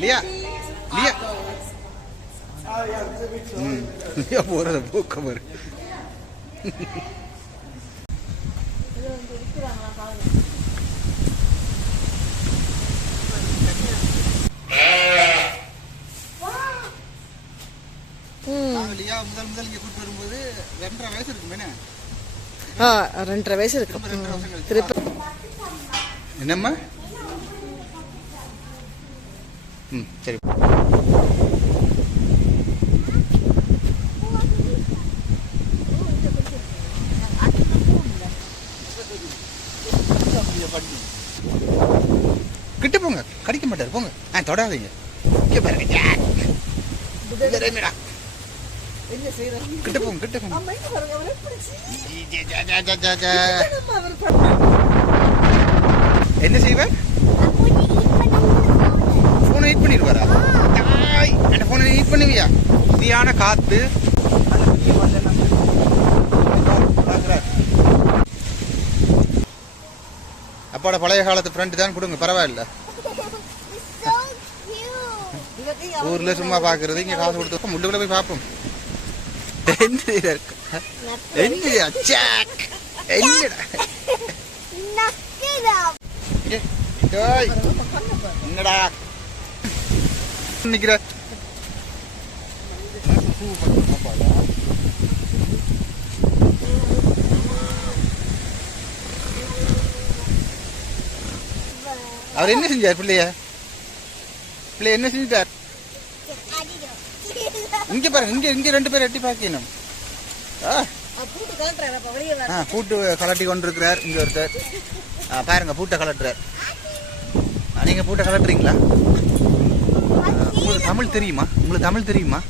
லியா லியா லியா போகிறத போக்க பாரு. லியா முதல் இங்கே கூப்பிட்டு வரும்போது 2.5 வயசு இருக்குமே. 2.5 வயசு இருக்கு. என்னம்மா? சரி. கிட்ட போங்க, கடிக்க மாட்டாரு போங்க. தொடாதீங்க. கிட்ட போங்க கிட்ட போங்க. என்ன செய்வேன்? போனை ஹீட் பண்ணிடுவாரா? என்ன போனை ஹீட் பண்ணுவியா? சரியான காத்து. அப்பாட பழைய காலத்து ஃப்ரெண்ட் தான் கொடுங்க, பரவாயில்ல. ஊர்ல சும்மா பாக்குறது, இங்க காசு கொடுத்து முள்ளுக்குள்ள போய் பார்ப்போம். என்னடா நிக்கிற? அவர் என்ன செஞ்சார்? பிள்ளைய என்ன செஞ்சார்? இங்க பாருங்க, இங்க 2 பேர் எட்டி பாக்கணும். பூட்டு கலட்டி கொண்டிருக்கிறார் இங்க ஒருத்தர். பாருங்க, பூட்டை கலட்டுறார். நீங்க பூட்டை கலட்டுறீங்களா? உங்களுக்கு தமிழ் தெரியுமா?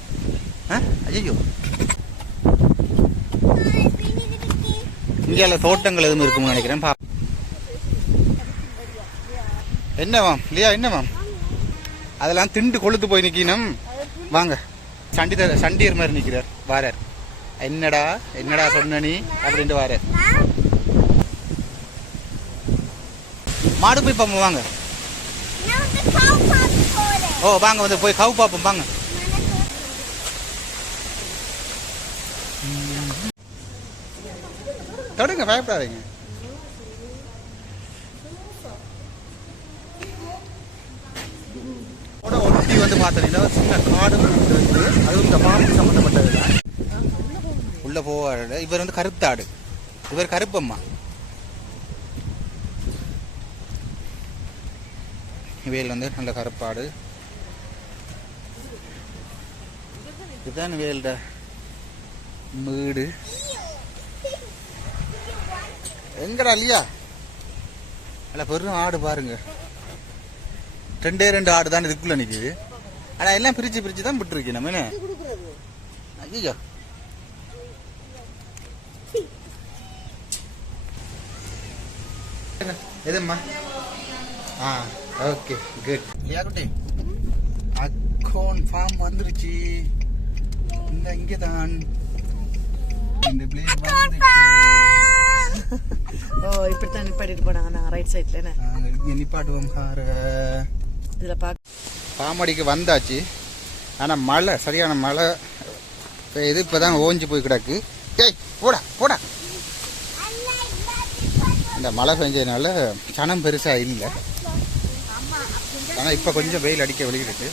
ஐயோ, இந்தியால தோட்டங்கள் எதுவும் இருக்கும்னு நினைக்கிறேன். என்னவாம் இல்லையா? என்னவாம் அதெல்லாம் திண்டு கொளுத்து போய் நிக்கணும். வாங்க, சண்டியர் மாதிரி நிக்கிறார். வாரார். என்னடா சொன்ன நீ அப்படின்ட்டு வாரார். மாடு போய் பார்ப்போம் வாங்க. வாங்க வந்து போய் கவு பார்ப்போம் வாங்க. தொடங்க, பயப்படாதீங்க. ஒட்டி வந்து பார்த்தீங்கன்னா சின்ன காடு இருக்கு. அதுவும் இந்த பாம்பு சம்பந்தப்பட்டது. உள்ள போவாரு. இவர் வந்து கருத்தாடு, இவர் கருப்பம்மா. வேல் வந்து நல்ல கருப்பாடு. இதுதான் வேல்ட வீடு. எங்கடா இல்லையா? அல்ல பெரும் ஆடு பாருங்க. 2 ஆடு தான் இதுக்குள்ள நிக்குது. ஆனா எல்லாம் பிரிச்சு தான் விட்டுருக்கு. நம்ம என்ன ஐயோ, எதம்மா? Okay good. குட்டி அக்கௌண்ட் ஃபார்ம் வந்துருச்சு. இங்கே தான் இந்த பிளேஸ் வந்துருச்சு. இப்படித்தான் நிப்பாட்டிட்டு போனாங்க. நாங்கள் ரைட் சைட்ல இங்கே நிப்பாட்டுவோம் காரை. இதில் பாமடிக்கு வந்தாச்சு. ஆனால் மழை, சரியான மழை பெய்யுது. இப்போ தான் ஓஞ்சி போய் கிடக்கு. போடா. இந்த மழை பெஞ்சதுனால சனம் பெருசாக இல்லை. ஆனால் இப்போ கொஞ்சம் வெயில் அடிக்க வெளியிட்டு.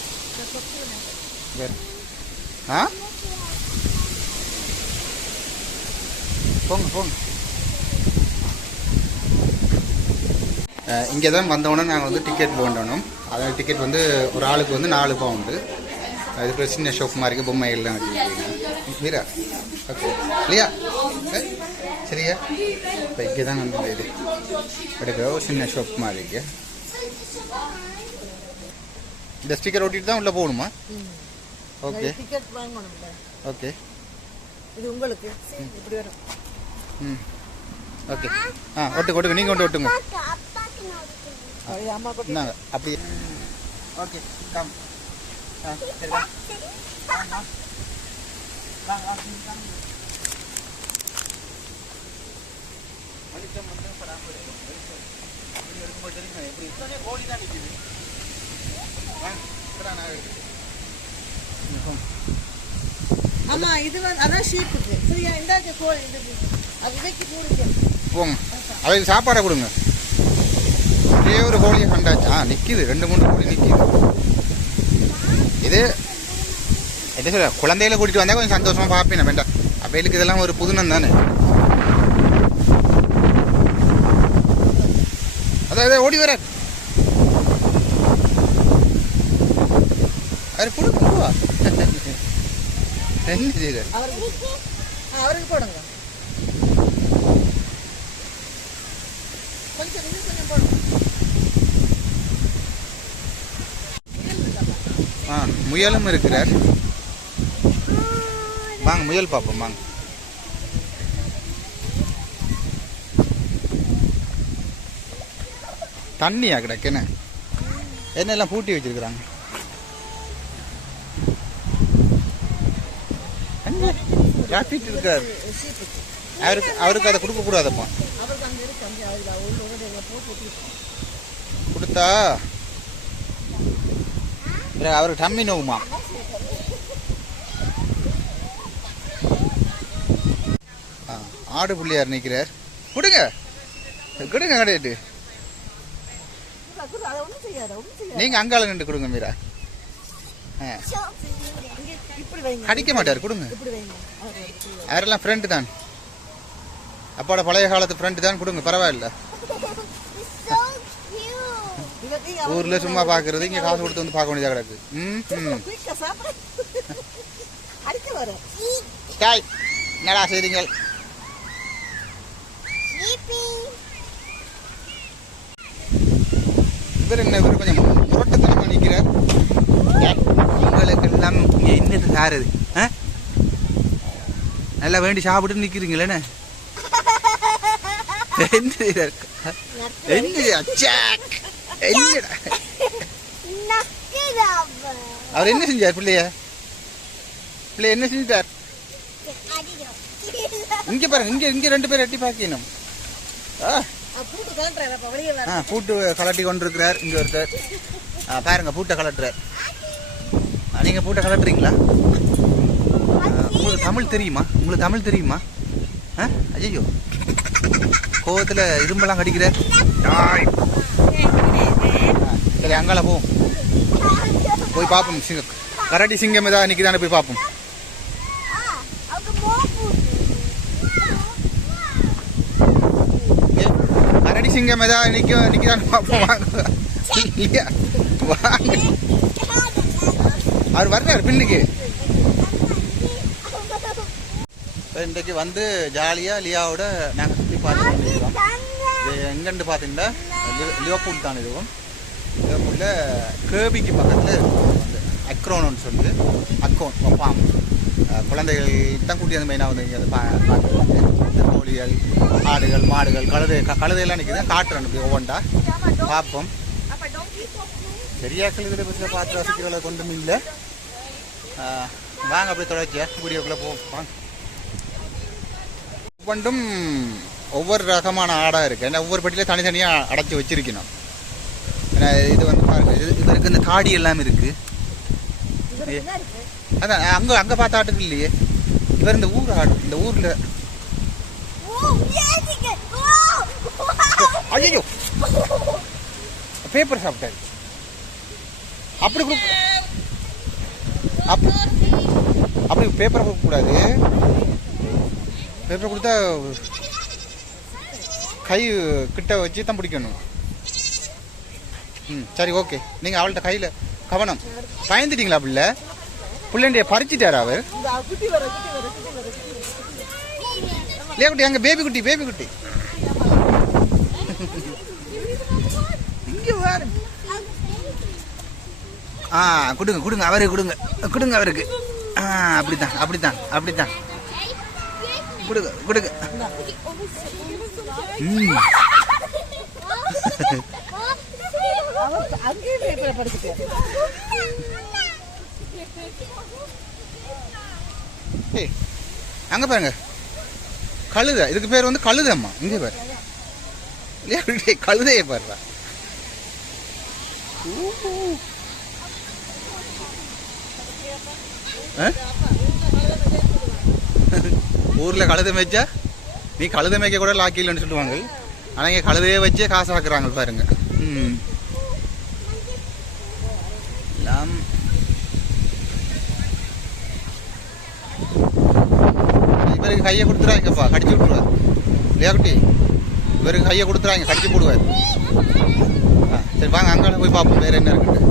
போங்க. இங்கே தான் வந்தோடனே நாங்கள் வந்து டிக்கெட் வேண்டணும். அதாவது டிக்கெட் வந்து ஒரு ஆளுக்கு வந்து 4 பவுண்டு. அதுக்கு சின்ன ஷாப் மாதிரி பொம்மைகள்லாம் வச்சுருக்கீங்க. வீரா ஓகே இல்லையா? சரியா? இப்போ இங்கே தான் வந்து இது எடுக்கிற ஒரு சின்ன ஷாப் மாதிரி இருக்கு. இந்த ஸ்டிக்கர் ஒட்டிட்டு தான் உள்ளே போகணுமா? Okay okay. இது உங்களுக்கு இப்படி வரும். ஓகே. ஒட்டுங்க, நீங்கள் கொண்டு ஒட்டுங்க. என்னங்க அப்படி? Okay come. சரிடா. வெளிச்சம் வந்து பராமரி வெளிச்சம் எடுக்கும்போது தெரியுமா எப்படி கோழி தான் நிற்கிது. ஆமா இது வந்து அதான் ஷீப்புக்கு சரியா இந்தாக்க கோழி இது அது வைக்க கூடுங்க போங்க அவைக்கு சாப்பாடை கொடுங்க. ஒரே ஒரு கோழியை கண்டாச்சு. நிற்கிது 2-3 கோழி நிற்கிது. இது என்ன சொல்ல குழந்தைகளை கூட்டிகிட்டு வந்தால் கொஞ்சம் சந்தோஷமாக பார்ப்பேன் வேண்டாம். அவைகளுக்கு இதெல்லாம் ஒரு புதுனம் தானே. அதான் ஓடி வர அது கொடுக்குவா என்ன செய்யுது அவருக்கு போடுங்க கொஞ்சம் கொஞ்சம் போடுங்க. முயலும் இருக்கிறார். வாங்க முயல் பார்ப்போம் வாங்க. தண்ணியா கிடக்குன்னு என்னெல்லாம் பூட்டி வச்சிருக்கிறாங்க. இருக்காரு அவருக்கு அதை கொடுக்க கூடாதப்பா. கொடுத்தா அவருக்கு டம்மி நோவுமா. ஆடு புள்ளியார் நிற்கிறார். கொடுங்க கொடுங்க கிடையாது. நீங்க அங்கால நின்று கொடுங்க மீரா. கடிக்க மாட்டார் கொடுங்க. அவரெல்லாம் ஃப்ரெண்டு தான். அப்பாவோட பழைய காலத்து ஃப்ரெண்டு தான். கொடுங்க பரவாயில்ல. ஊர்ல சும்மா பாக்குறது இங்க காசு கொடுத்து வந்து பார்க்க வேண்டியதா கிடக்கு. என்னடா செய்றீங்க? இவர் என்ன இவர் கொஞ்சம் முரட்டத்தனமா நிற்கிறார். உங்களுக்கு எல்லாம் இங்க என்னது சாருது நல்லா வேண்டி சாப்பிட்டு நிக்கிறீங்களே. அவர் என்ன செஞ்சார் பிள்ளைய என்ன செஞ்சார்? இங்க பாருங்க இங்க 2 பேர் எட்டி பாக்கணும். பூட்டு கலட்டி கொண்டிருக்கிறார் இங்க ஒருத்தர். பாருங்க பூட்டை கலட்டுறார். நீங்க பூட்டை கலட்டுறீங்களா? உங்களுக்கு தமிழ் தெரியுமா? ஐயோ கோவத்துல இரும்பெல்லாம் கடிக்கிறார். சரி அங்கால போய் பார்ப்போம். கரடி சிங்கம் ஏதாவது நிற்குதானே போய் பார்ப்போம். கரடி சிங்கம் ஏதாவது நிற்குதானே பார்ப்போம். வாங்க அவர் வர்றாரு பின்னுக்கு. இன்றைக்கு வந்து ஜாலியாக லியாவோட நாங்கள் சுற்றி பார்த்துட்டு இது எங்கேன்னு பார்த்தீங்கன்னா லியோபூல் தான். இதுவும் லியோபூலில் கேபிக்கு பக்கத்தில் இருக்கும். வந்து அக்ரோன்னு சொல்லிட்டு அக்கோன் குழந்தைகள் தான் கூட்டி வந்து மெயினாக வந்து இங்கே வந்து பார்த்துருவாங்க. கோழிகள் ஆடுகள் மாடுகள் கழுதையெல்லாம் நிற்கிது. காட்டுறேன் இப்படி ஒவ்வொன்றா பார்ப்போம். சரியாக்கள் இதில் பற்றி பார்த்து ரசிக்கிறவளை கொண்டும் இல்லை. வாங்க அப்படியே தொடர்ச்சியா வீடியோக்குள்ளே வாங்க. ஒவ்வொன்றும் ஒவ்வொரு ரகமான ஆடாக இருக்குது. ஏன்னா ஒவ்வொரு பட்டியில தனித்தனியாக அடைச்சி வச்சிருக்கணும். ஏன்னா இது வந்து பாருங்க இவருக்கு இந்த தாடி எல்லாம் இருக்குது. அதான் அங்கே பார்த்த ஆட்டுக்கு இல்லையே. இவர் இந்த ஊர் ஆடு. இந்த ஊரில் ஐயோ பேப்பர் சாப்பிட்டாரு. அப்படி அப்படி பேப்பரை கொடுக்கக்கூடாது. பேப்பரை கொடுத்தா கை கிட்ட வச்சு தான் பிடிக்கணும். சரி ஓகே. நீங்கள் அவள்கிட்ட கையில் கவனம். பயந்துட்டீங்களா பிள்ளைண்டிய பறிச்சிட்டாரா அவர்? இல்லையா குட்டி அங்கே பேபி குட்டி இங்கே வாரு. கொடுங்க அவருக்கு கொடுங்க அவருக்கு. அப்படித்தான் கொடுங்க. அங்க பாருங்க கழுதை. இதுக்கு பேர் வந்து கழுதம்மா. இங்க பாரு கழுதையை பாருடா. ஊரில் கழுதை மேய்ச்சா நீ கழுதை மேய்க்க கூட லாக்கி இல்லைன்னு சொல்லுவாங்க. ஆனால் இங்கே கழுதையே வச்சே காசு ஆக்குறாங்க பாருங்க. எல்லாம் இவருக்கு கையை கொடுத்துறாங்கப்பா, கடிச்சு விட்டுருவார் இல்லையா குட்டி? இவருக்கு கையை கொடுத்துறாங்க, கடிச்சு போடுவார். சரி வாங்க அங்கால போய் பார்ப்போம் வேற என்ன இருக்குது.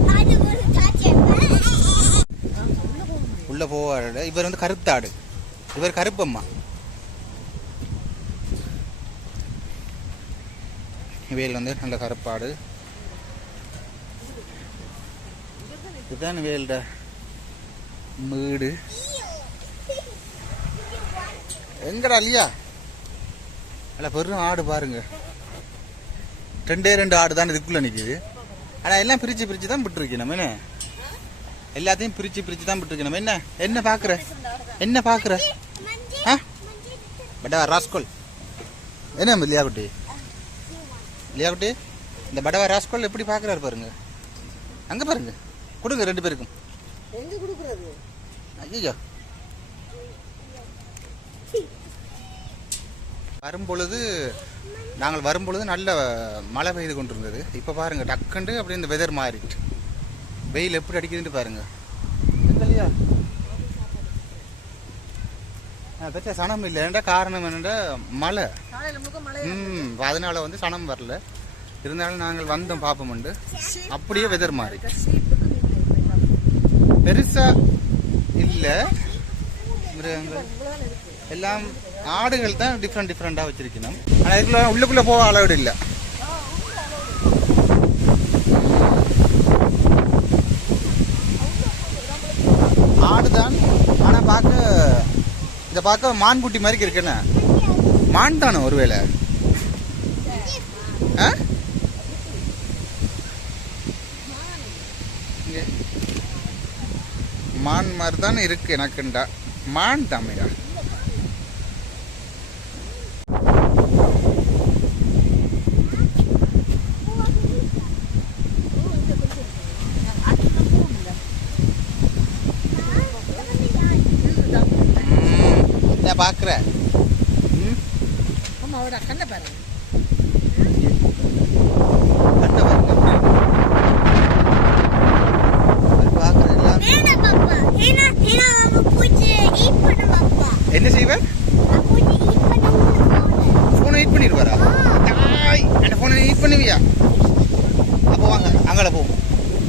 உள்ள போவார். இவர் வந்து கருத்தாடு, இவர் கருப்பம்மா. இவையில் வந்து நல்ல கருப்பாடு. இதுதான் வேல்ட வீடு. எங்கடா இல்லையா? அல்ல பெரும் ஆடு பாருங்க. 2 ஆடு தான் இதுக்குள்ள நிற்கிது. ஆனால் எல்லாம் பிரித்து தான் விட்டுருக்கு. நம்ம என்ன எல்லாத்தையும் பிரித்து தான் விட்டுருக்கு. நம்ம என்ன பார்க்குற என்ன பார்க்குற படவா ராஸ்கோல் என்ன இல்லையா குட்டி? இல்லையா குட்டி? இந்த படவா ராஸ்கோல் எப்படி பார்க்குறாரு பாருங்க. அங்கே பாருங்க, கொடுங்க 2 பேருக்கும். எங்க கொடுக்குறது? ஐயோ, நாங்கள் வரும்பொழுது நல்ல மழை பெய்து கொண்டிருந்தது. இப்போ பாருங்க டக்குண்டு அப்படியே இந்த வெதர் மாறிட்டு வெயில் எப்படி அடிக்குதுன்னு பாருங்க. இல்லையா பெற்ற சனம் இல்லை. ஏன்டா காரணம் என்னென்னா மழை. அதனால வந்து சனம் வரல. இருந்தாலும் நாங்கள் வந்தோம் பார்ப்போம்ண்டு. அப்படியே வெதர் மாறி பெருசா இல்லை. மிருகங்கள் எல்லாம் ஆடுகள் தான் டிஃப்ரெண்டாக வச்சிருக்கணும். ஆனால் இதுக்குள்ள உள்ளுக்குள்ளே போக அளவு இல்லை. ஆடுதான். ஆனால் பார்க்க மான்குட்டி மாதிரி இருக்குன்னு. மான் தானே ஒருவேளை? மான் மாதிரி தானே இருக்கு எனக்குண்டா. மான் தாமையா? பாக்குற கண்ணை பாருங்க. என்ன செய்வார்? போனை ஹீட் பண்ணிடுவாரா? என்ன போனை ஹீட் பண்ணுவியா? அப்போ வாங்க அங்கே போவோம்.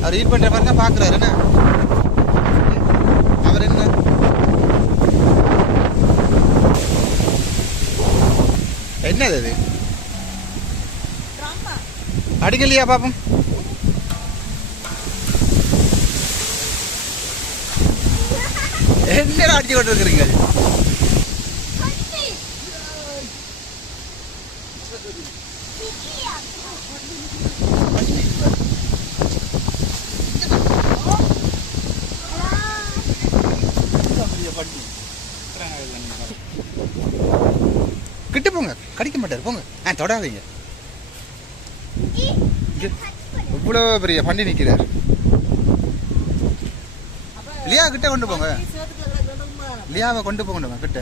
அவர் ஹீட் பண்ற மாதிரி தான் பாக்குறாரு. என்ன அவர் என்ன என்னது அது? அடிக்கலையா பாப்போம். என்ன அடிச்சு கொண்டு இருக்கிறீங்க? கிட்ட போங்க, கடிக்க மாட்டாரு. போங்க, தொடாதீங்க. இவ்வளோ பெரிய பண்டி நிற்கிறார். லியா கிட்ட கொண்டு போங்க. லியாவை கொண்டு போங்க கிட்ட.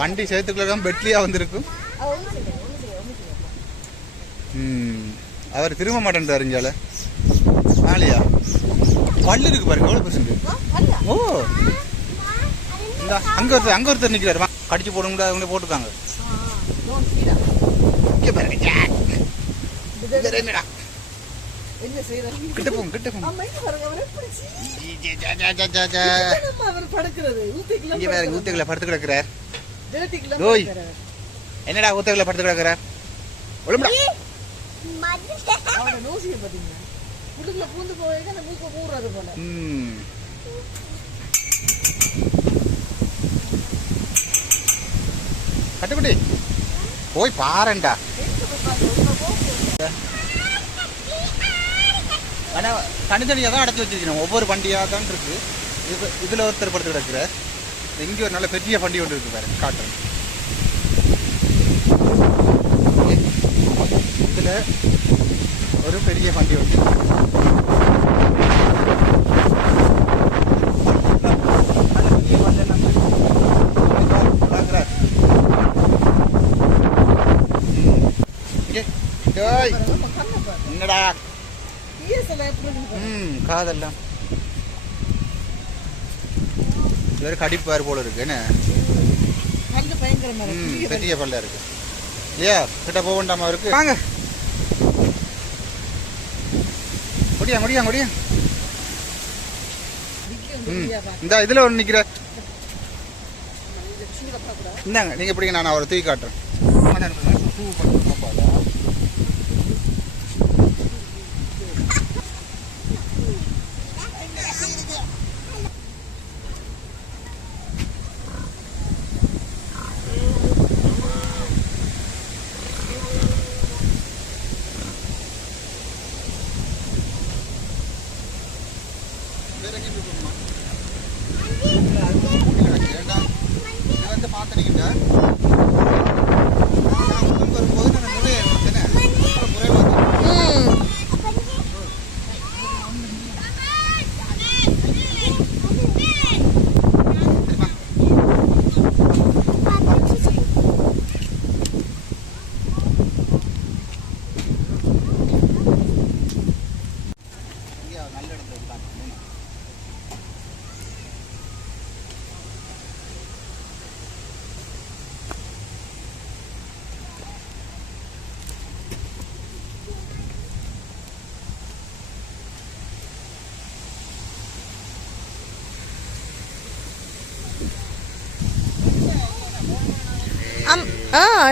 பண்டி சேத்துக்குள்ள பெட்லியா வந்திருக்கும். அவர் திரும்ப மாட்டேன் அறிஞ்சால. ஆலியா பல்லு இருக்கு பாருங்க, எவ்வளோ பெருசுங்க. ஓ, அங்க ஒருத்தர் நிக்கிறாரு. கடிச்சு போட முடியாது, அவங்க போட்டுருக்காங்க. கிட்ட போங்க, கிட்ட போங்க. ஊத்துக்குள்ள படுத்து கிடக்குறார். என்னடா ஊத்துக்குள்ள படுத்து கிடக்குறார்? கட்டுக்குட்டி போய் பாருண்டா. ஆனா தனித்தனியாக தான் அடைச்சி வச்சிருக்கணும். ஒவ்வொரு வண்டியாக தான் இருக்கு. இதுல ஒருத்தர் படுத்து கிடக்குற. இங்கே ஒரு நல்ல பெரிய வண்டி ஒன்று இருக்கு பாருங்க, காட்டுறேன். இதுல ஒரு பெரிய வண்டி ஒன்று. இயர்ஸ் எல்லாம் எப்படி இருக்கு? காதெல்லாம் வேறு கடிப்பார் போல இருக்கு என்ன நல்ல பயங்கரமா இருக்கு. பெரிய பல்ல இருக்கு இல்லையா? கிட்ட போக வேண்டாமா இருக்கு. வாங்க முடியா முடியா முடியா. இந்த இதுல ஒன்று நிக்கிற இந்தாங்க நீங்க பிடிங்க, நான் அவரை தூக்கி காட்டுறேன்.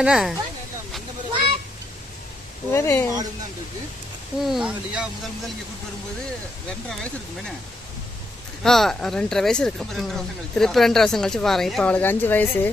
என்ன வேறு முதல் இங்க கூட்டு வரும்போது 2.5 வயசு இருக்கும் என்ன? 2.5 வயசு இருக்கும். திருப்பி 2 வருஷம் கழிச்சு பாருங்க. இப்போ அவளுக்கு 5 வயசு.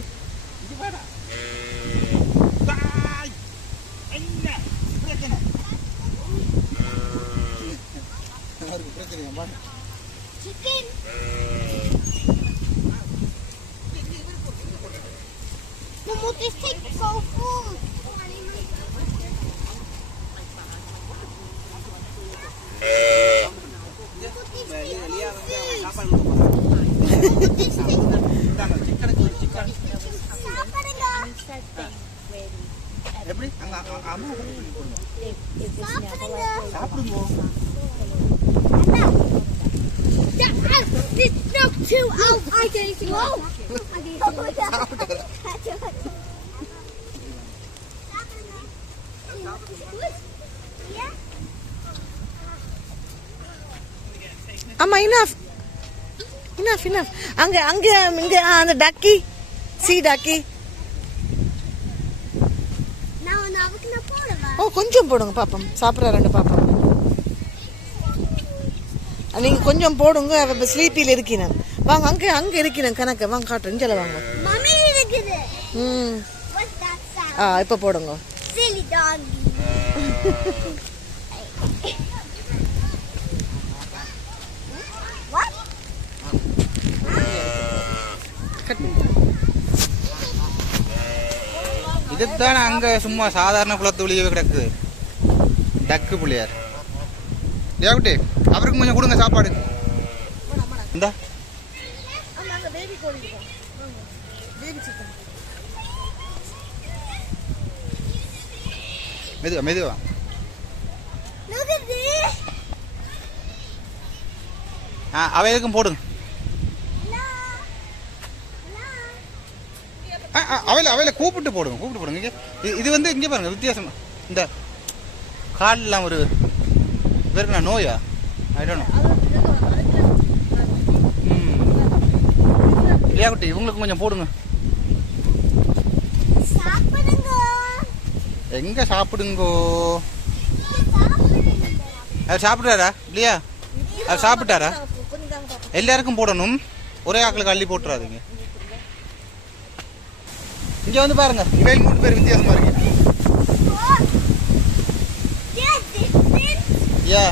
எப்படி ஆமா இனஃப் இனஃப் இனஃப். அங்க அங்க இங்க அந்த டக்கி சி டக்கி. ஓ கொஞ்சம் போடுங்க பாப்போம். சாப்பிட்ற 2 பாப்போம். நீங்க கொஞ்சம் போடுங்க. அவ ஸ்லீப்பில் இருக்கீங்க. வாங்க அங்க அங்க இருக்கீங்க கணக்கு. வாங்க காட்டுறேன். இஞ்சல வாங்க. இப்ப போடுங்க. இதுதானே அங்க சும்மா சாதாரண குளத்துளியவே கிடக்குது. டக்கு புள்ளியார் தேவட்டி அவருக்கு கொஞ்சம் கொடுங்க சாப்பாடு. இந்தா மெதுவா மெதுவா. அவைகளுக்கும் போடுங்க. அவையில கூப்பிட்டு போடுங்க கூப்பிட்டு போடுங்க. இது வந்து இங்கே பாருங்க வித்தியாசம். இந்த கால்லாம் ஒரு வேறு நோயா ஐடோனோ. இல்லையாக்குட்டி இவங்களுக்கு கொஞ்சம் போடுங்க. எங்க சாப்பிடுங்கோ. அவர் சாப்பிட்றாரா இல்லையா? அவர் சாப்பிட்டாரா? எல்லாருக்கும் போடணும். ஒரே ஆக்களுக்கு அள்ளி போட்டுறாதீங்க. இங்க வந்து பாருங்க. இவையில் 3 பேர் வித்தியாசமா இருக்கு. யா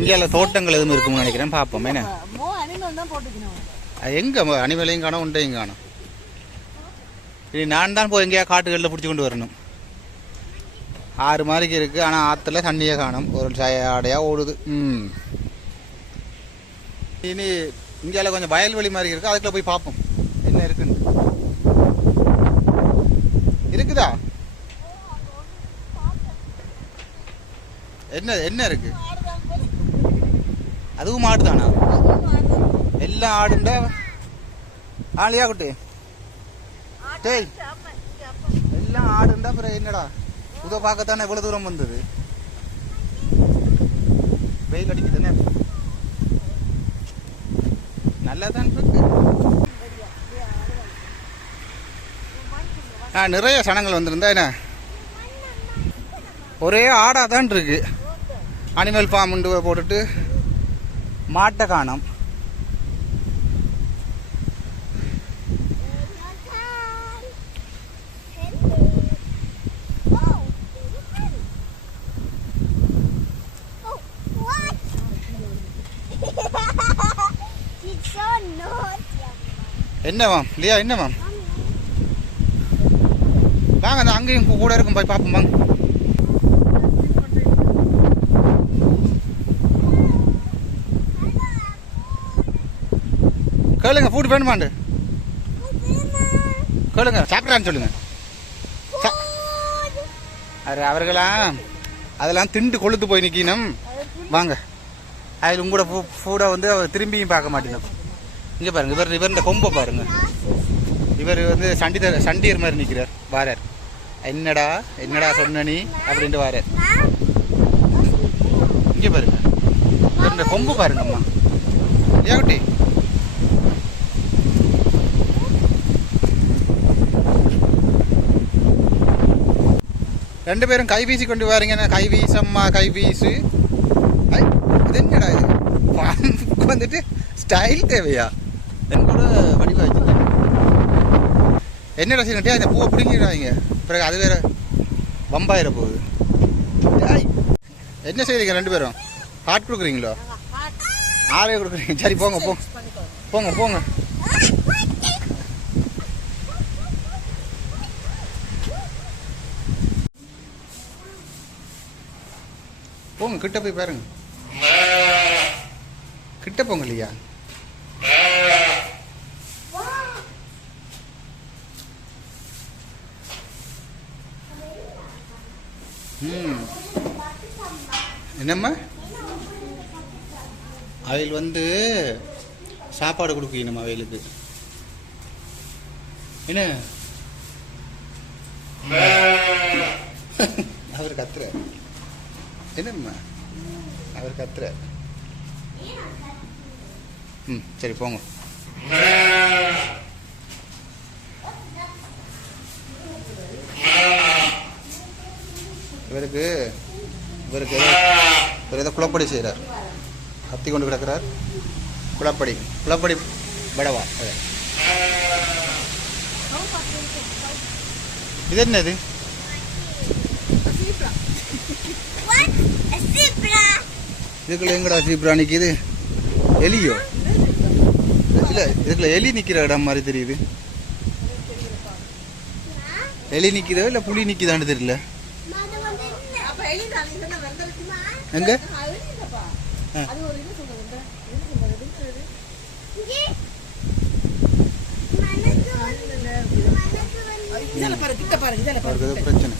இங்கே தோட்டங்கள் எதுவும் இருக்கும்னு நினைக்கிறேன். பார்ப்போம். என்ன எங்க அணிவலையும் காணும் உண்டையும் காணும். இனி நான் தான் போய் எங்கேயா காட்டுகளில் பிடிச்சி கொண்டு வரணும். 6 மாதிரிக்கு இருக்கு. ஆனால் ஆற்றுல தண்ணியை காணும். ஒரு ஆடையா ஓடுது. இனி இந்தியாவில் கொஞ்சம் வயல்வெளி மாதிரி இருக்கு. அதுக்குள்ள போய் பார்ப்போம் என்ன இருக்குன்னு. என்ன என்ன இருக்கு? அதுவும் ஆடு தானா? எல்லாம் ஆடுண்டா ஆளியா குட்டி டேய் எல்லாம் ஆடுண்டா அப்புறம் என்னடா உத பார்க்கத்தானே இவ்வளவு தூரம் வந்தது. வெயில் அடிக்குதுன்னு நல்லா தான் இருக்கு. நிறைய சனங்கள் வந்திருந்தா என்ன ஒரே ஆடா தான் இருக்கு. அனிமல் ஃபார்ம் போட்டுட்டு மாட்டை காணோம். என்ன மேம் லியா என்ன மேம் வாங்க அந்த அங்கேயும் கூட இருக்கும் போய் பார்ப்போம் வாங்க. கேளுங்க ஃபுட் வேணுமாண்டு கேளுங்க சாப்பிட்றான்னு சொல்லுங்க. அது அவர்களாம் அதெல்லாம் திண்டு கொளுத்து போய் நிற்கணும். வாங்க அதில் உங்களோட ஃபுட்டை வந்து திரும்பியும் பார்க்க மாட்டேனும். இங்கே பாருங்க இவர் இந்த கொம்பை பாருங்க. இவர் வந்து சண்டியர் மாதிரி நிற்கிறார் வாரார். என்னடா என்னடா சொன்ன நீ அப்படின்ட்டு வாரார். இங்கே பாருங்க இவர் இந்த கொம்பு பாருங்க அம்மா ஏகுட்டி. ரெண்டு பேரும் கை வீசி கொண்டு வாரீங்க. கை வீசம்மா கை வீசு. இது என்னடா இது வந்துட்டு ஸ்டைல் தேவையா? கூட வடிவா வச்சுருக்கேன். என்னடா செய்யணும் இந்த பூவை பிடிங்கிடாதீங்க பிறகு அது வேற வம்பாயிர போகுது. என்ன செய்றீங்க ரெண்டு பேரும்? ஹார்ட் கொடுக்குறீங்களோ? ஆளே கொடுக்குறீங்க. சரி போங்க போங்க போங்க போங்க. போங்க கிட்ட போய் பாருங்க. கிட்ட போங்க இல்லையா? என்னம்மா அவையில் வந்து சாப்பாடு கொடுக்கணும் அவைகளுக்கு. என்ன அவர் கத்துற என்னம்மா அவர் கத்துற. சரி போங்க. இவருக்கு இவர் ஏதோ குளப்படி செய்கிறார். கத்தி கொண்டு கிடக்கிறார். குளப்படி படவா. இது என்னது? இதுக்குள்ள எங்கடா சீப்ரா நிற்கிது? எலியோ? இல்லை இதுக்குள்ள எலி நிற்கிற இடம் மாதிரி தெரியுது. எலி நிற்கிறதோ இல்லை புலி நிற்கிதான்னு தெரியல. எங்க பிரச்சனை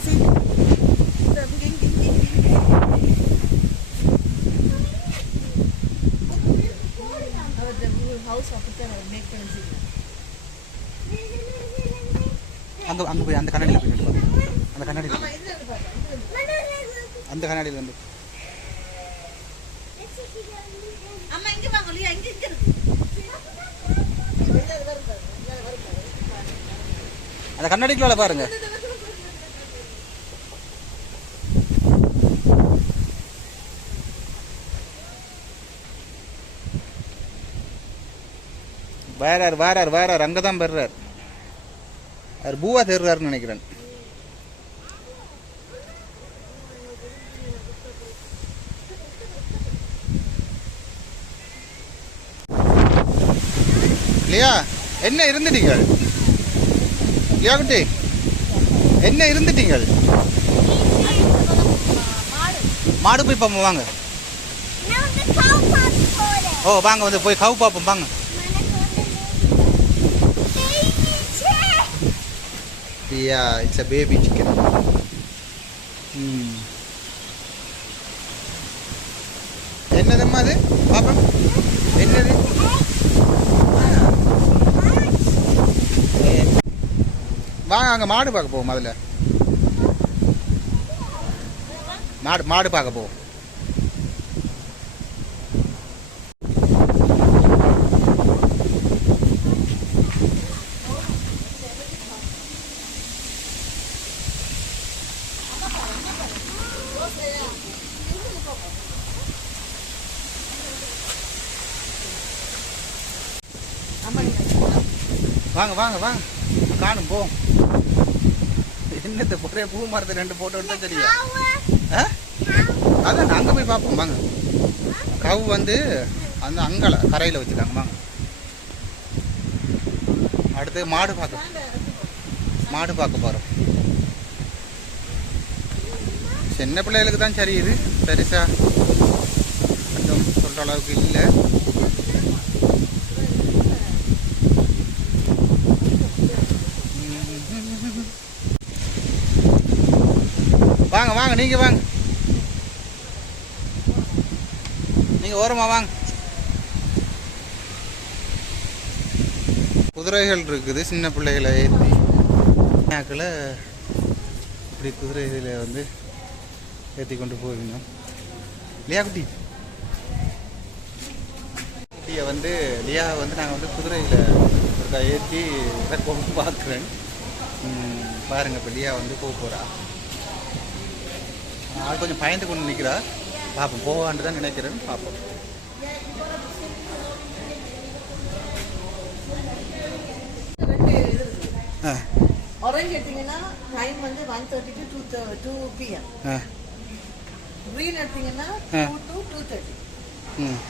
அங்க அங்க போய் அந்த கண்ணாடியில் போய் அந்த கண்ணாடியில் வந்து அந்த கண்ணாடிக்குள்ள பாருங்க. வாரார் அங்கதான் பெறார். அவர் பூவா தேர்றாருன்னு நினைக்கிறேன். இல்லையா என்ன இருந்துட்டீங்க இல்லையா குட்டி? என்ன இருந்துட்டீங்க? மாடு போய் பார்ப்போம் வாங்க. ஓ வாங்க வந்து போய் கவு பார்ப்போம் வாங்க. Yeah, it's a baby chicken. என்னதும்மா அது பாப்பா என்னது வாங்க அங்கே மாடு பார்க்க போவோம் அதில் மாடு பார்க்க போவோம் வாங்க வாங்க வாங்க காணும் போவோம் என்னத்தை ஒரே பூ மரத்தை 2 போட்டோ எடுத்தா தெரியும் அதான் அங்கே போய் பார்ப்போம் வாங்க கவு வந்து அந்த அங்கால கரையில் வச்சுருக்காங்க வாங்க அடுத்து மாடு பார்க்க போகிறோம் சின்ன பிள்ளைகளுக்கு தான் சரி இது பெருசா கொஞ்சம் சொல்கிற அளவுக்கு இல்லை வாங்க வாங்க நீங்கள் வாங்க நீங்கள் ஓரமா வாங்க குதிரைகள் இருக்குது சின்ன பிள்ளைகளை ஏற்றி நாக்கில் இப்படி குதிரைகளை வந்து ஏற்றி கொண்டு போகணும் இல்லையா குட்டியை வந்து லியாவை வந்து நாங்கள் வந்து குதிரையில் ஏற்றி கொண்டு பார்க்குறேன் பாருங்கள் இப்போ லியா வந்து போகிறா ஆள் கொஞ்சம் பயந்து கொண்டு நிற்கிறா பார்ப்போம் போவான்னு தான் நினைக்கிறேன் பார்ப்போம் ஆரஞ்சு எடுத்தீங்கன்னா டைம் வந்து 1:30 to 2 PM. Green எடுத்தீங்கன்னா 2 to 2:30.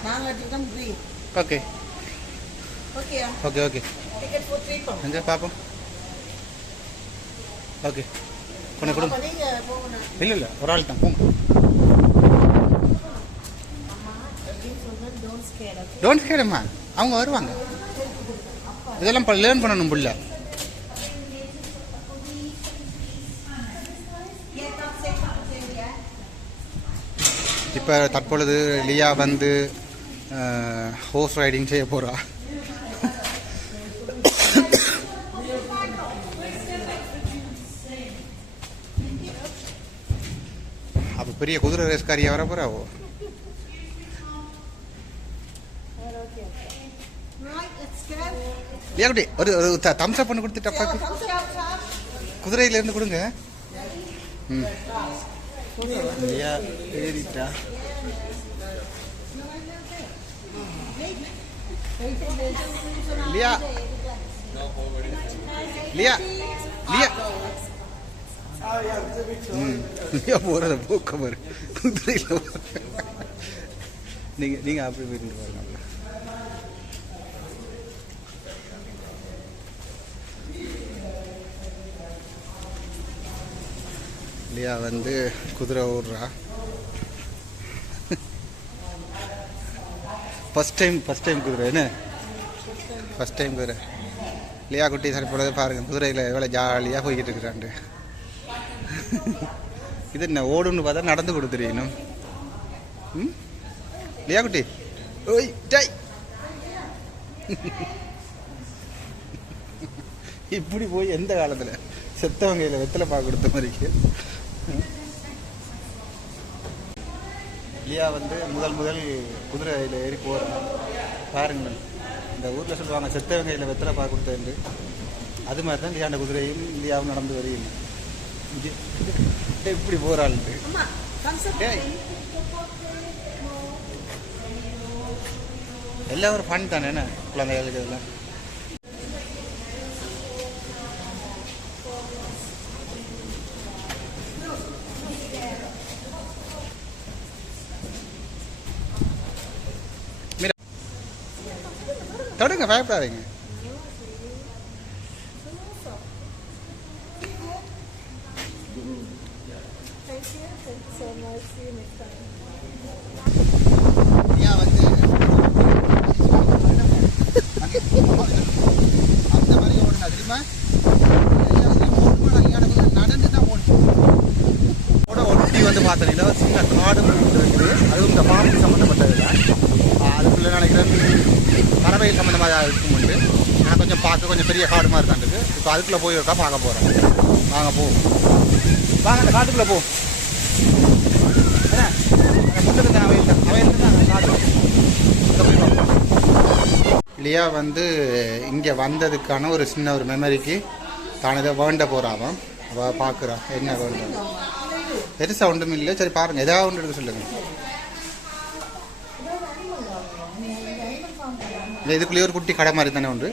நாங்க எடுத்துக்கிட்டோம் green. ஓகே ஓகேயா okay okay ticket for 3 pounds. எங்க பாப்போம் ஓகே கொண்டு கொடு இல்ல இல்ல ஒரு ஆள் தான் போங்க டோன்ட் ஸ்கேர் அம்மா அவங்க வருவாங்க இதெல்லாம் லேர்ன் பண்ணணும் புள்ள இப்போ தற்பொழுது லியா வந்து ஹோர்ஸ் ரைடிங் செய்ய போகிறா அப்போ பெரிய குதிரை ரேஸ்காரியாக வர போகிறாவோ லியா குட்டி ஒரு ஒரு தம்ஸ் அப் பண்ணி கொடுத்துட்டு அப்பாக்கு குதிரையிலேருந்து கொடுங்க ம் லியா ஏறிட்டா லியா லியா லியா லியா போகிறத போக்க பாரு குதிரையில் நீங்கள் அப்படி போயிட்டு பாருங்க லியா வந்து குதிரை ஓடுறா ஃபஸ்ட் டைம் குதிரை என்ன ஃபஸ்ட் டைம் குதிரை லியா குட்டி சரி போடுறது பாருங்கள் குதிரையில் எவ்வளோ ஜாலியாக போய்கிட்டு இருக்கிறாண்டு இது என்ன ஓடுன்னு பார்த்தா நடந்து கொடுத்துருக்கணும் ம் லியா குட்டி ஓய் டை இப்படி போய் எந்த காலத்தில் செத்தவங்கையில் வெத்தலை பாக்கு கொடுத்த மாதிரிக்கு லியா வந்து முதல் குதிரையில் ஏறி போகிறோம் பாருங்கள் இந்த ஊரில் சொல்லுவாங்க செத்தவங்கையில் வெத்தலை பாக்கு கொடுத்தது அது மாதிரி தான் லியாண்ட குதிரையும் லியாவும் நடந்து வருகிறேன் இப்படி போகிறாள்ட்டு எல்லாம் ஒரு ஃபன் தானே என்ன குழந்தைகளுக்கு இதெல்லாம் தொடங்க பயப்படாதீங்க வந்து அந்த மாதிரி ஓடுனா தெரியுமா நடந்து தான் ஓடுச்சு ஓட ஒட்டி வந்து பார்த்தீங்கன்னா சின்ன காடு இருக்குது அதுவும் இந்த பாம்பு சம்மந்தப்பட்டதில்லை பறவை சம்மந்தமாக தான் இருக்கும்ண்டு நான் கொஞ்சம் பார்க்க கொஞ்சம் பெரிய காடு மாதிரி தான் இருக்குது. இப்போ அதுக்குள்ளே போய் இருக்கா பார்க்க போகிறேன். வாங்க போ, வாங்க அந்த காட்டுக்குள்ளே போ. லியா வந்து இங்கே வந்ததுக்கான ஒரு சின்ன ஒரு மெமரிக்கு தான் இதை வேண்ட போகிறான். அவள் பார்க்குறா என்ன வேண்டாம். பெருசாக ஒன்றும் இல்லை. சரி பாருங்கள், எதாவது ஒன்று எடுக்க சொல்லுங்கள். இல்லை இதுக்குள்ளேயே ஒரு குட்டி கடை மாதிரி தானே ஒன்று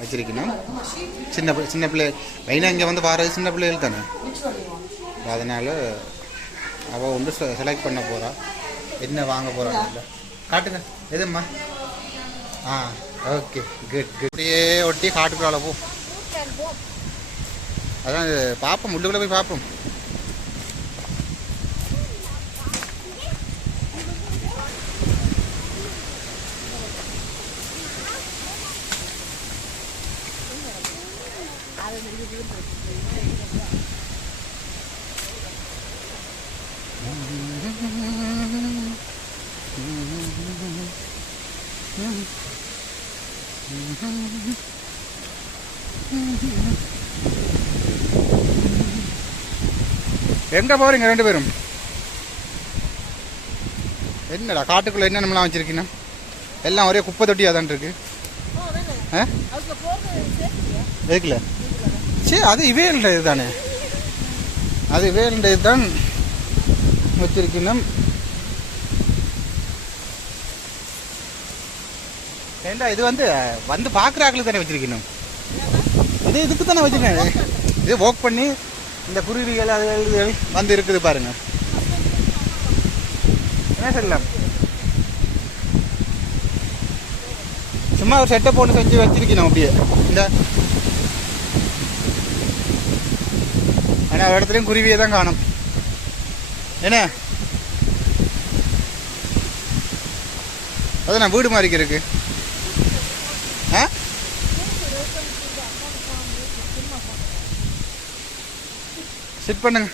வச்சிருக்கணும். சின்ன பிள்ளை மெயினாக இங்கே வந்து வாரது சின்ன பிள்ளைகள் தானே. அதனால் அவள் ஒன்று செலக்ட் பண்ண போகிறா. என்ன வாங்க போகிறாங்க காட்டுங்க. எதும்மா? ஆ ஓகே குட் குட். அப்படியே ஒட்டி காட்டுக்குள்ள போ. அதான் பார்ப்போம், உள்ளுக்குள்ளே போய் பார்ப்போம். எங்க போறீங்க ரெண்டு பேரும்? என்னடா காட்டுக்குள்ள என்ன நம்மளாம் வச்சிருக்கீங்க? எல்லாம் ஒரே குப்பை தொட்டியா தான் இருக்கு. எதுக்குல? சரி அது இவேல்ன்ற இதுதானே, அது இவேல்ன்ற இதுதான் வச்சிருக்கணும். ஏண்டா இது வந்து பார்க்குறாக்களுக்கு தானே வச்சிருக்கணும். இதுக்கு தானே வச்சிருக்கேன். இது வாக் பண்ணி இந்த குருவிகள் அது வந்து இருக்குது பாருங்க. என்ன சொல்லலாம், சும்மா ஒரு செட்டப் ஒன்று செஞ்சு வச்சிருக்கணும் அப்படியே. இந்த ஆனால் ஒரு இடத்துலையும் குருவியை தான் காணும். என்ன அதுதான் வீடு மாதிரி இருக்கு. ஆ சிட் பண்ணுங்க.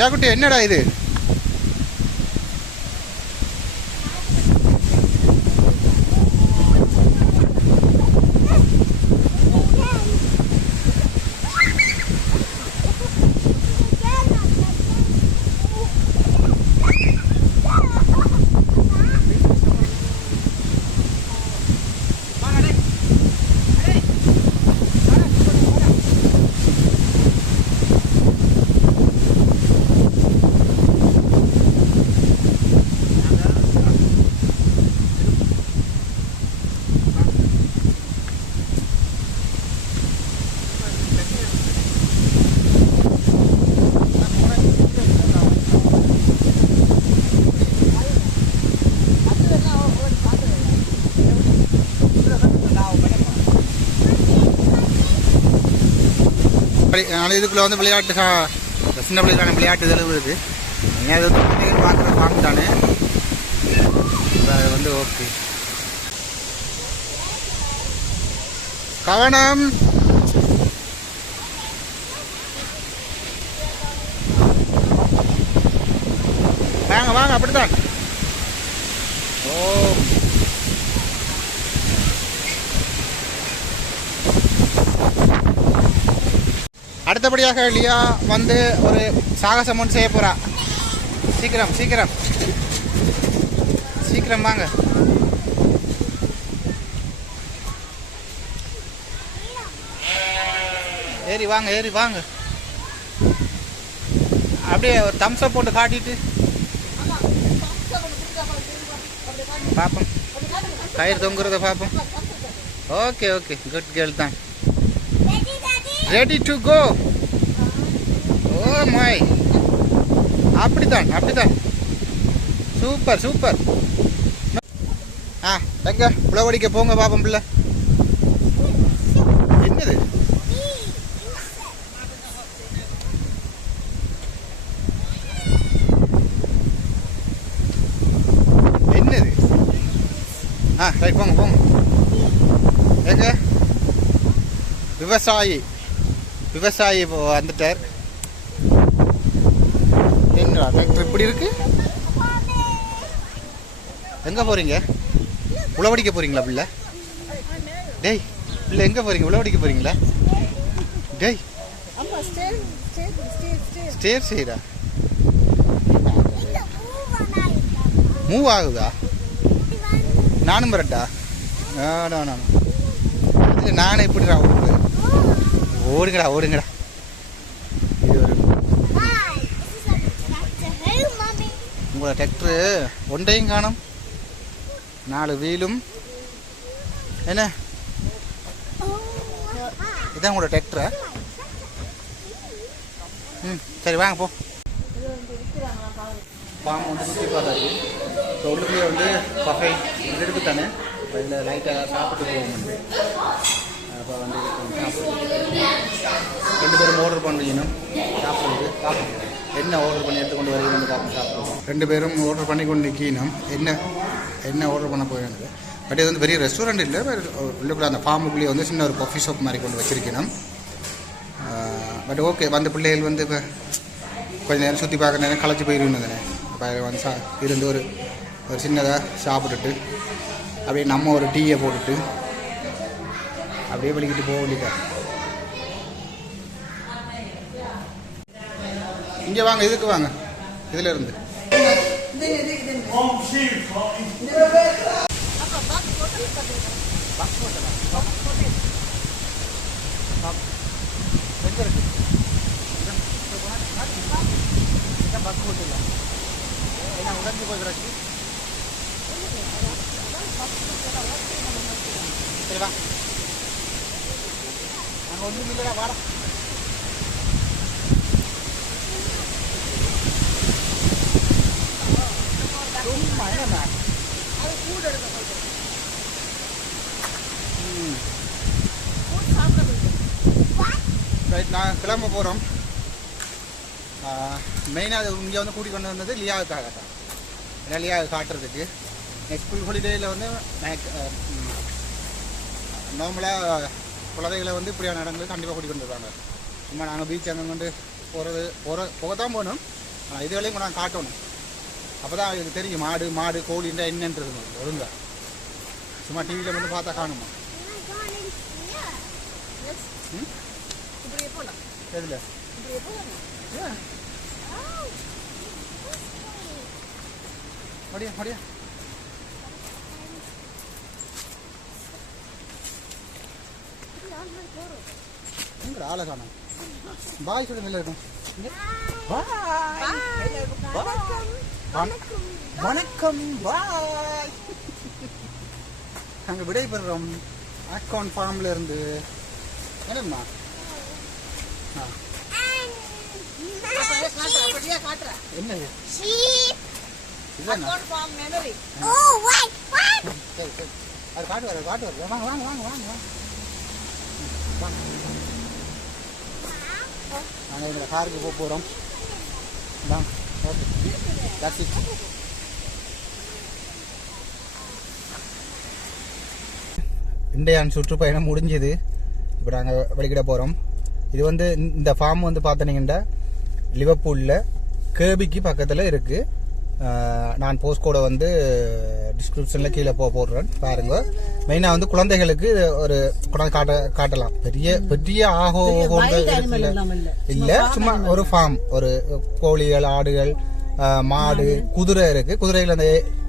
யாக்குட்டி என்னடா இது? இதுக்குள்ள வந்து விளையாட்டு சின்ன பிள்ளைக்கான விளையாட்டு இதெல்லாம் இருக்குது. நீங்கள் அது குழந்தைகள் பார்க்குறது வாங்கிட்டானே அது ஓகே. கவனம், வாங்க வாங்க அப்படித்தான். ஓ அடுத்தபடியாக லியா வந்து ஒரு சாகசம் ஒன்று செய்ய போறா. சீக்கிரம் சீக்கிரம் சீக்கிரம் வாங்க. ஏறி வாங்க ஏறி வாங்க. அப்படியே ஒரு தம்ஸ் அப் போட்டு காட்டிட்டு பார்ப்போம். கயிறு தொங்குறத பார்ப்போம். ஓகே ஓகே குட் கேர்ள் தான். Ready to go. Oh my, அப்படித்தான் அப்படித்தான். Super super. எங்க புலவடிக்க போங்க பாப்போம் பிள்ளை. என்னது என்னது? ரைட் போங்க போங்க. எங்க விவசாயி விவசாயி இப்போ வந்துட்டார். டிராக்டர் இப்படி இருக்கு. எங்கே போகிறீங்க? உழவடிக்க போகிறீங்களா பிள்ளை? டேய் பிள்ளை எங்கே போகிறீங்க? உழவடிக்க போகிறீங்களா? டேய் ஸ்டேர் செய்கிறா மூவ் ஆகுதா? நானும் வரட்டா? நான் இல்லை நானே இப்படிடா ஓடுங்கடா ஓடுங்கடா. இது ஒரு உங்களோட டிராக்டரு ஒன்றையும் காணும், 4 வீலும். என்ன இதான் உங்களோட டிராக்டரா? சரி வாங்க போ. ஃபார்ம் வந்து சுற்றி பார்த்தாச்சு. ஸோ உள்ளுக்குள்ளே வந்து பஃபை இது இருக்குது தானே, இதில் லைட்டாக சாப்பிட்டு போவோம். அப்போ வந்து சாப்பிட்டு 2 பேரும் ஆர்டர் பண்ணுறீங்கன்னு சாப்பிடுறது என்ன ஆர்டர் பண்ணி எடுத்துக்கொண்டு வரீங்கன்னு சாப்பிடுவோம். 2 பேரும் ஆர்டர் பண்ணி கொண்டு நிற்கணும். என்ன ஆர்டர் பண்ண போயிருக்கு. பட் இது வந்து பெரிய ரெஸ்டாரண்ட் இல்லை, உள்ளுக்குள்ளே அந்த ஃபார்முக்குள்ளேயே வந்து சின்ன ஒரு காஃபி ஷாப் மாதிரி கொண்டு வச்சிருக்கணும். பட் ஓகே, வந்த பிள்ளைகள் வந்து இப்போ கொஞ்சம் நேரம் சுற்றி பார்க்குற நேரம் களைச்சி போயிருந்தேன் தானே. அப்போ வந்து இருந்து ஒரு சின்னதாக சாப்பிட்டுட்டு அப்படியே நம்ம ஒரு டீயை போட்டுட்டு அப்படியே வெளிக்கிட்டு போக வேண்டியதா. இங்கே வாங்க, இதுக்கு வாங்க, இதில் இருந்து பஸ் போட்டுல ஏன்னா உடஞ்சி போய் கிடக்கு. சரிவா நாங்கள் ஒன்றும் இல்லைடா வாடா. சும்மா என்னண்ணா அது கூட எடுக்க ரைட். நான் கிளம்ப போகிறோம். மெயினாக இங்கே வந்து கூட்டிக் கொண்டு வந்தது லியாவுக்காக தான். ஏன்னா லியாவை காட்டுறதுக்கு நெக்ஸ்ட் ஸ்கூல் ஹாலிடேயில் வந்து நார்மலாக குழந்தைகளை வந்து இப்படியான இடங்களுக்கு கண்டிப்பாக கூட்டிக் கொண்டு வருவாங்க. சும்மா நாங்கள் பீச் அங்கே கொண்டு போக தான் போகணும். ஆனால் இதுவரையும் நாங்கள் காட்டணும். அப்போ தான் அவங்களுக்கு தெரியும் மாடு கோழின்ற என்னன்றது ஒழுங்கா. சும்மா டிவியில் வந்து பார்த்தா காணுமா? எதில் மடியா எங்கடா ஆளை காணும்? பாய் சொல்லி மேல இருக்கும். வணக்கம் பாய். நாங்கள் விடைபெறுறோம் அக்கௌண்ட் ஃபார்ம்ல இருந்து. என்னம்மா என்னது அது காட்டு வர வாங்க வாங்க வாங்க வாங்க வாங்க. நாங்கள் எங்களை காருக்கு போக போகிறோம். இந்தியான் சுற்றுப்பயணம் முடிஞ்சது. இப்போ நாங்கள் வெளிக்கிட போகிறோம். இது வந்து இந்த ஃபார்ம் வந்து பார்த்தீங்கன்னா லிவர்பூலில் கேபிக்கு பக்கத்தில் இருக்குது. நான் போஸ்ட் கோடை வந்து டிஸ்கிரிப்ஷனில் கீழே போடுறேன் பாருங்க. மெயினாக வந்து குழந்தைகளுக்கு ஒரு கொண்டாந்து காட்டலாம். பெரிய ஆகோ இல்லை, சும்மா ஒரு ஃபார்ம், ஒரு கோழிகள், ஆடுகள், மாடு, குதிரை இருக்குது. குதிரைகள் அந்த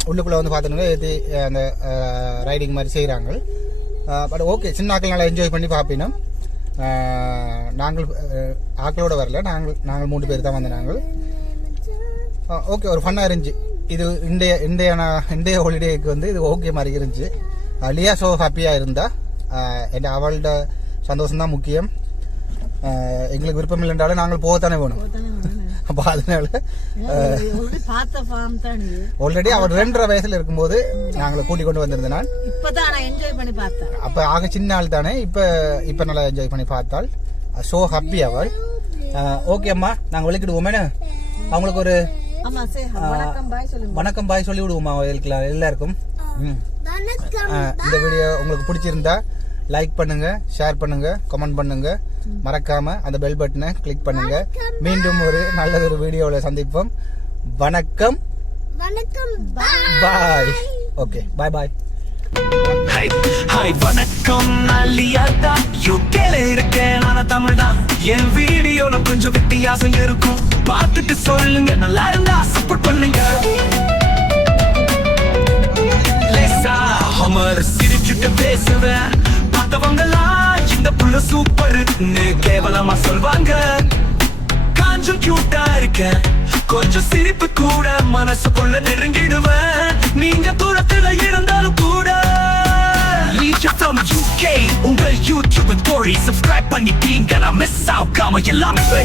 உள்ளுக்குள்ளே வந்து பார்த்தீங்கன்னா அந்த ரைடிங் மாதிரி செய்கிறாங்க. பட் ஓகே, சின்ன ஆக்கள் நல்லா என்ஜாய் பண்ணி பார்ப்பினோம். நாங்கள் ஆக்களோட வரல, நாங்கள் 3 பேர் தான் வந்து நாங்கள். ஓகே, ஒரு ஃபன்னாக இருந்துச்சு. இது இந்திய ஹாலிடேக்கு வந்து இது ஓகே மாதிரி இருந்துச்சு. லியா ஸோ ஹாப்பியாக இருந்தா. அவளோட சந்தோஷம் தான் முக்கியம். எங்களுக்கு விருப்பம் இல்லைன்றாலும் நாங்கள் போகத்தானே வேணும். அப்போ அதனால ஆல்ரெடி அவர் 2.5 வயசுல இருக்கும்போது நாங்களை கூட்டிக் கொண்டு வந்திருந்தேன். அப்ப ஆக சின்ன ஆள் தானே, இப்ப நல்லா என்ஜாய் பண்ணி பார்த்தாள். ஸோ ஹாப்பி அவள். ஓகே அம்மா, நாங்கள் வெளிக்கிடுவோமே. அவங்களுக்கு ஒரு வணக்கம் பாய் சொல்லி விடுவோமா எல்லாருக்கும். இந்த வீடியோ உங்களுக்கு பிடிச்சிருந்தா லைக் பண்ணுங்க, ஷேர் பண்ணுங்க, கமெண்ட் பண்ணுங்க. மறக்காம அந்த பெல் பட்டனை கிளிக் பண்ணுங்க. மீண்டும் ஒரு நல்ல ஒரு வீடியோவில் சந்திப்போம். வணக்கம் வணக்கம் பாய். ஓகே பாய் பாய். ஹாய் வணக்கம் நான் லியாதா யூகேல இருக்கேன் நான் தமிழ் தான் என் வீடியோல கொஞ்சம் வித்தியாசம் இருக்கும் பார்த்துட்டு சொல்லுங்க நல்லா இருந்தா சப்போர்ட் பண்ணுங்க லேசா ஹமர் சிரிச்சுட்டு பேசுவேன் பார்த்தவங்கலாம் இந்த புள்ள சூப்பர்னு கேவலமா சொல்வாங்க கொஞ்சம் கியூட்டா இருக்கேன் கொஞ்சம் சிரிப்பு கூட மனசுக்குள்ள நெருங்கிடுவேன் நீங்க தூரத்துல இருந்தாலும் கூட from UK உங்கள் யூடியூப் தோழி சப்ஸ்கிரைப் பண்ணிட்டீங்க நான் மிஸ் ஆகாம எல்லாமே